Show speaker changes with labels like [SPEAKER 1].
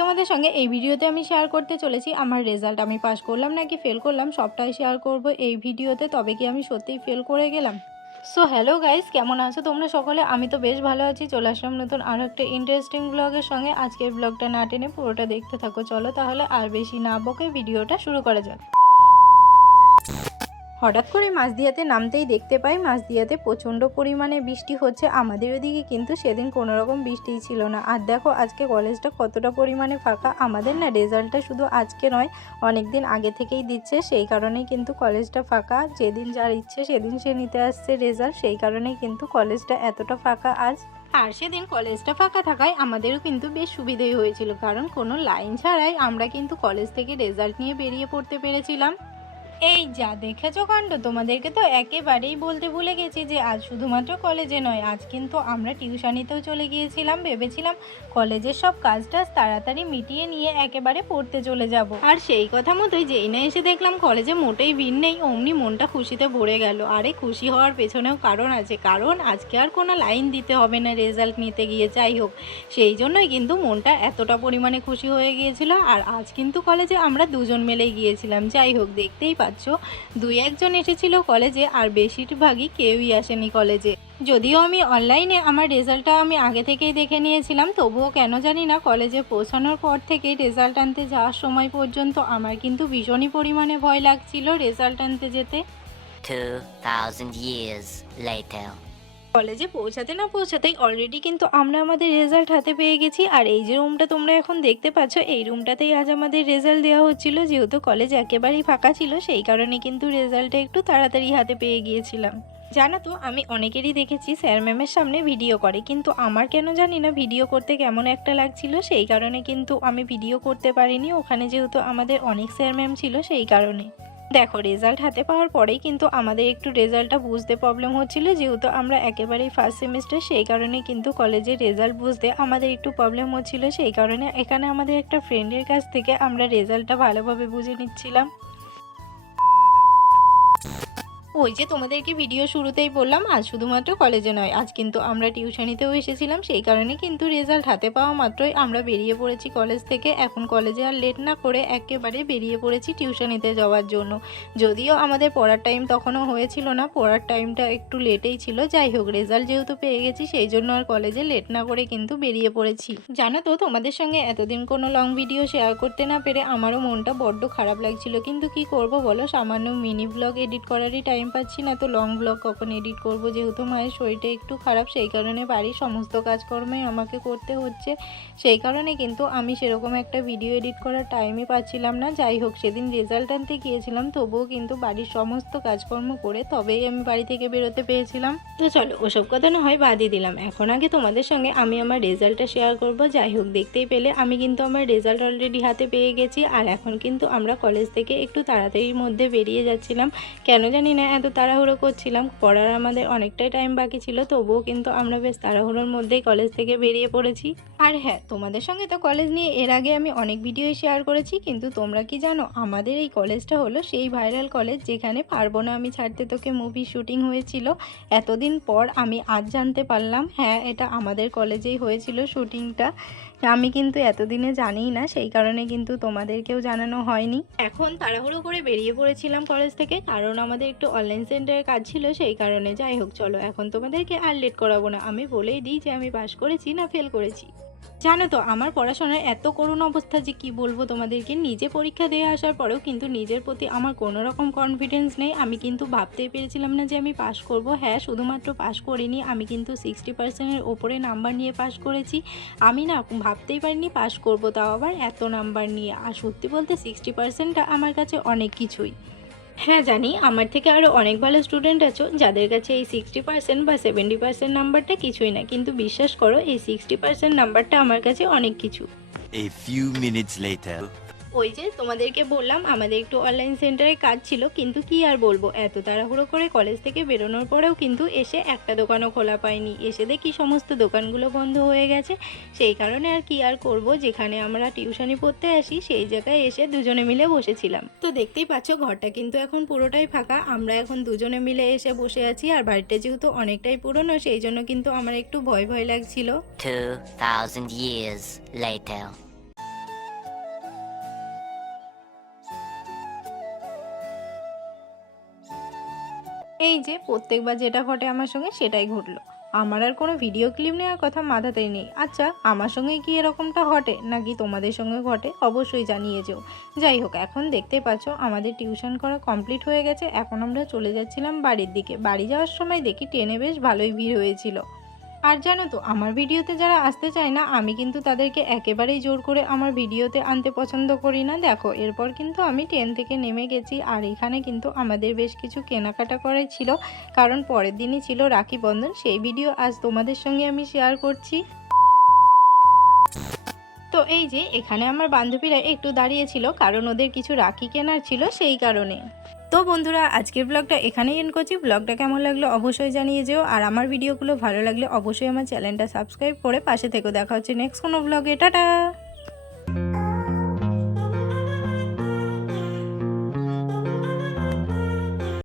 [SPEAKER 1] তোমাদের সঙ্গে এই ভিডিওতে আমি শেয়ার করতে চলেছি। আমার রেজাল্ট আমি পাস করলাম নাকি ফেল করলাম, সবটাই শেয়ার করব এই ভিডিওতে। তবে কি আমি সত্যিই ফেল করে গেলাম? সো হ্যালো গাইস কেমন আছো তোমরা সকলে? আমি তো বেশ ভালো আছি, চলে আসলাম নতুন আরও একটা ইন্টারেস্টিং ব্লগের সঙ্গে। আজকের ব্লগটা না টেনে পুরোটা দেখতে থাকো। চলো তাহলে আর বেশি না বকে ভিডিওটা শুরু করা যাক। হঠাৎ করে মাঝদিয়াতে নামতেই দেখতে পাই মাঝদিয়াতে প্রচণ্ড পরিমাণে বৃষ্টি হচ্ছে। আমাদের ওদিকে কিন্তু সেদিন কোনো রকম বৃষ্টিই ছিল না। আর দেখো, আজকে কলেজটা কতটা পরিমাণে ফাঁকা? আমাদের না রেজাল্টটা শুধু আজকে নয় অনেক দিন আগে থেকেই দিচ্ছে। সেই কারণেই কিন্তু কলেজটা ফাঁকা। যেদিন যার ইচ্ছে সেদিন সে নিতে আসছে রেজাল্ট। সেই কারণেই কিন্তু কলেজটা এতটা ফাঁকা আজ। আর সেদিন কলেজটা ফাঁকা থাকায় আমাদেরও কিন্তু বেশ সুবিধেই হয়েছিল। কারণ কোনো লাইন ছাড়াই আমরা কিন্তু কলেজ থেকে রেজাল্ট নিয়ে বেরিয়ে পড়তে পেরেছিলাম। এই যা দেখেছ কাণ্ড, তোমাদেরকে তো একেবারেই বলতে ভুলে গেছি যে আজ শুধুমাত্র কলেজে নয়, আজ কিন্তু আমরা টিউশনিতেও চলে গিয়েছিলাম, ভেবেছিলাম কলেজের সব কাজ টাজ তাড়াতাড়ি মিটিয়ে নিয়ে একেবারে পড়তে চলে যাব। আর সেই কথা মতোই যেই না এসে দেখলাম কলেজে মোটেই ভিড় নেই, অমনি মনটা খুশিতে ভরে গেল। আরে খুশি হওয়ার পেছনেও কারণ আছে, কারণ আজকে আর কোনো লাইন দিতে হবে না রেজাল্ট নিতে গিয়ে, যাই হোক। সেই জন্যই কিন্তু মনটা এতটা পরিমাণে খুশি হয়ে গিয়েছিল, আর আজ কিন্তু কলেজে আমরা দুজন মিলেই গিয়েছিলাম, যাই হোক, দেখতেই পাচ্ছ। দুই একজন এসেছিল কলেজে, আর বেশিরভাগই কেউই আসেনি কলেজে। যদিও আমি অনলাইনে আমার রেজাল্টটা আমি আগে থেকেই দেখে নিয়েছিলাম, তবুও কেন জানি না কলেজে পৌঁছানোর পর থেকে রেজাল্ট আনতে যাওয়ার সময় পর্যন্ত আমার কিন্তু ভীষণই পরিমাণে ভয় লাগছিল রেজাল্ট আনতে যেতে।
[SPEAKER 2] 2000 years later.
[SPEAKER 1] কলেজে পৌঁছাতে না পৌঁছাতেই অলরেডি কিন্তু আমরা আমাদের রেজাল্ট হাতে পেয়ে গেছি। আর এই যে রুমটা তোমরা এখন দেখতে পাচ্ছ, এই রুমটাতেই আজ আমাদের রেজাল্ট দেওয়া হচ্ছিল। যেহেতু কলেজ একেবারেই ফাঁকা ছিল, সেই কারণে কিন্তু রেজাল্টটা একটু তাড়াতাড়ি হাতে পেয়ে গিয়েছিলাম। জানো তো, আমি অনেকেরই দেখেছি স্যার ম্যামের সামনে ভিডিও করে, কিন্তু আমার কেন জানি না ভিডিও করতে কেমন একটা লাগছিল। সেই কারণে কিন্তু আমি ভিডিও করতে পারিনি। ওখানে যেহেতু আমাদের অনেক স্যার ম্যাম ছিল, সেই কারণে। দেখো রেজাল্ট হাতে পাওয়ার পরেই কিন্তু আমাদের একটু রেজাল্টটা বুঝতে প্রবলেম হচ্ছিল। যেহেতু আমরা একেবারেই ফার্স্ট সেমিস্টার সেই কারণে কিন্তু কলেজে রেজাল্ট বুঝতে আমাদের একটু প্রবলেম হচ্ছিল। সেই কারণে এখানে আমাদের একটা ফ্রেন্ডের কাছ থেকে আমরা রেজাল্টটা ভালোভাবে বুঝে নিচ্ছিলাম। ওই যে তোমাদেরকে ভিডিও শুরুতেই বললাম, আজ শুধুমাত্র কলেজে নয়, আজ কিন্তু আমরা টিউশনিতেও এসেছিলাম, সেই কারণে কিন্তু রেজাল্ট হাতে পাওয়া মাত্রই আমরা বেরিয়ে পড়েছি কলেজ থেকে। এখন কলেজে আর লেট না করে একেবারে বেরিয়ে পড়েছি টিউশনিতে যাওয়ার জন্য। যদিও আমাদের পড়ার টাইম তখনও হয়েছিল না, পড়ার টাইমটা একটু লেটেই ছিল। যাই হোক রেজাল্ট যেহেতু পেয়ে গেছি, সেই জন্য আর কলেজে লেট না করে কিন্তু বেরিয়ে পড়েছি। জানো তো, তোমাদের সঙ্গে এতদিন কোনো লং ভিডিও শেয়ার করতে না পেরে আমারও মনটা বড্ড খারাপ লাগছিল। কিন্তু কি করব বলো, সামান্য মিনি ব্লগ এডিট করারই টাইম পাচ্ছি না, তো লং ব্লগ কখন এডিট করব? যেহেতু মায়ের শরীরটা একটু খারাপ, সেই কারণে বাড়ির সমস্ত কাজকর্মই আমাকে করতে হচ্ছে। সেই কারণে কিন্তু আমি সেরকম একটা ভিডিও এডিট করার টাইমই পাচ্ছিলাম না। যাই হোক, সেদিন রেজাল্ট আনতে গিয়েছিলাম, তবুও কিন্তু বাড়ির সমস্ত কাজকর্ম করে তবেই আমি বাড়ি থেকে বেরোতে পেরেছিলাম। তো চলো, ওসব কথা না হয় বাদই দিলাম। এখন আগে তোমাদের সঙ্গে আমি আমার রেজাল্টটা শেয়ার করব। যাই হোক, দেখতেই পেলে আমি কিন্তু আমার রেজাল্ট অলরেডি হাতে পেয়ে গেছি। আর এখন কিন্তু আমরা কলেজ থেকে একটু তাড়াতাড়ির মধ্যে বেরিয়ে যাচ্ছিলাম। কেন জানি না এত তাড়াহুড়ো করছিলাম পড়ার আমাদের অনেকটাই টাইম বাকি ছিল, তবুও কিন্তু আমরা বেশ তাড়াহুড়োর মধ্যেই কলেজ থেকে বেরিয়ে পড়েছি। আর হ্যাঁ তোমাদের সঙ্গে তো কলেজ নিয়ে এর আগে আমি অনেক ভিডিও শেয়ার করেছি, কিন্তু তোমরা কি জানো, আমাদের এই কলেজটা হলো সেই ভাইরাল কলেজ যেখানে পারব না আমি ছাড়তে তোকে মুভি শুটিং হয়েছিল। এতদিন পর আমি আজ জানতে পারলাম হ্যাঁ এটা আমাদের কলেজেই হয়েছিল শুটিংটা আমি কিন্তু এতদিনে জানিই না, সেই কারণে কিন্তু তোমাদেরকেও জানানো হয়নি। এখন তাড়াহুড়ো করে বেরিয়ে পড়েছিলাম কলেজ থেকে, কারণ আমাদের একটু অনলাইন সেন্টারের কাজ ছিল সেই কারণে। যাই হোক, চলো, এখন তোমাদেরকে আর লেট করাবো না। আমি বলেই দিই যে আমি পাস করেছি না ফেল করেছি। জানো তো, আমার পড়াশোনার এত করুণ অবস্থা যে কি বলব তোমাদেরকে, নিজে পরীক্ষা দিয়ে আসার পরেও কিন্তু নিজের প্রতি আমার কোনো রকম কনফিডেন্স নেই। আমি কিন্তু ভাবতেই পেরেছিলাম না যে আমি পাশ করব। হ্যাঁ শুধুমাত্র পাশ করিনি, আমি কিন্তু সিক্সটি পার্সেন্টের ওপরে নাম্বার নিয়ে পাশ করেছি। আমি না ভাবতেই পারিনি পাশ করব, তাও আবার এত নাম্বার নিয়ে। আর সত্যি বলতে সিক্সটি পার্সেন্টটা আমার কাছে অনেক কিছুই। হ্যাঁ জানি। আমার থেকে আরও অনেক ভালো স্টুডেন্ট আছো, যাদের কাছে এই সিক্সটি পার্সেন্ট বা সেভেন্টি পার্সেন্ট নাম্বারটা কিছুই না। কিন্তু বিশ্বাস করো, এই সিক্সটি পার্সেন্ট নাম্বারটা আমার কাছে অনেক কিছু।
[SPEAKER 3] A few minutes later.
[SPEAKER 1] ওই যে তোমাদেরকে বললাম, আমাদের একটু অনলাইন সেন্টারে কাজ ছিল, কিন্তু কি আর বলব? এত তাড়াহুড়ো করে কলেজ থেকে বেরোনোর পরেও কিন্তু এসে একটা দোকানও খোলা পাইনি। এসে দেখি সমস্ত দোকানগুলো বন্ধ হয়ে গেছে। সেই কারণে আর কি আর করব? যেখানে আমরা টিউশনি পড়তে আসি, সেই জায়গায় এসে দুজনে মিলে বসেছিলাম। তো দেখতেই পাচ্ছ, ঘরটা কিন্তু এখন পুরোটাই ফাঁকা। আমরা এখন দুজনে মিলে এসে বসে আছি, আর বাড়িটা যেহেতু অনেকটাই পুরনো, সেই জন্য কিন্তু আমার একটু ভয় ভয় লাগছিল।
[SPEAKER 2] 2000 years later.
[SPEAKER 1] যে প্রত্যেকবার যেটা ঘটে আমার সঙ্গে সেটাই ঘটলো। আমার আর কোনো ভিডিও ক্লিপ নেওয়ার কথা মাথাতেই নেই। আচ্ছা আমার সঙ্গে কি এরকমটা ঘটে? নাকি তোমাদের সঙ্গে ঘটে? অবশ্যই জানিয়ে যেও। যাই হোক, এখন দেখতে পাচ্ছ, আমাদের টিউশন করা কমপ্লিট হয়ে গেছে। এখন আমরা চলে যাচ্ছিলাম বাড়ির দিকে। বাড়ি যাওয়ার সময় দেখি ট্রেনে বেশ ভালোই ভিড় হয়েছিল। আর জানো তো, আমার ভিডিওতে যারা আসতে চায় না, আমি কিন্তু তাদেরকে একেবারেই জোর করে আমার ভিডিওতে আনতে পছন্দ করি না। দেখো, এরপর কিন্তু আমি ট্রেন থেকে নেমে গেছি, আর এখানে কিন্তু আমাদের বেশ কিছু কেনাকাটা করাই ছিল, কারণ পরের দিনই ছিল রাখি বন্ধন। সেই ভিডিও আজ তোমাদের সঙ্গে আমি শেয়ার করছি। তো এই যে, এখানে আমার বান্ধবীরা একটু দাঁড়িয়েছিল কারণ ওদের কিছু রাখি কেনার ছিল, সেই কারণে। তো বন্ধুরা, আজকের ব্লগটা এখানেই এন্ড করছি। ব্লগটা কেমন লাগল অবশ্যই জানিয়ে যেও। আর আমার ভিডিওগুলো ভালো লাগলে অবশ্যই আমার চ্যানেলটা সাবস্ক্রাইব করে পাশে থেকেও দেখা হচ্ছে নেক্সট কোনো ব্লগে টাটা!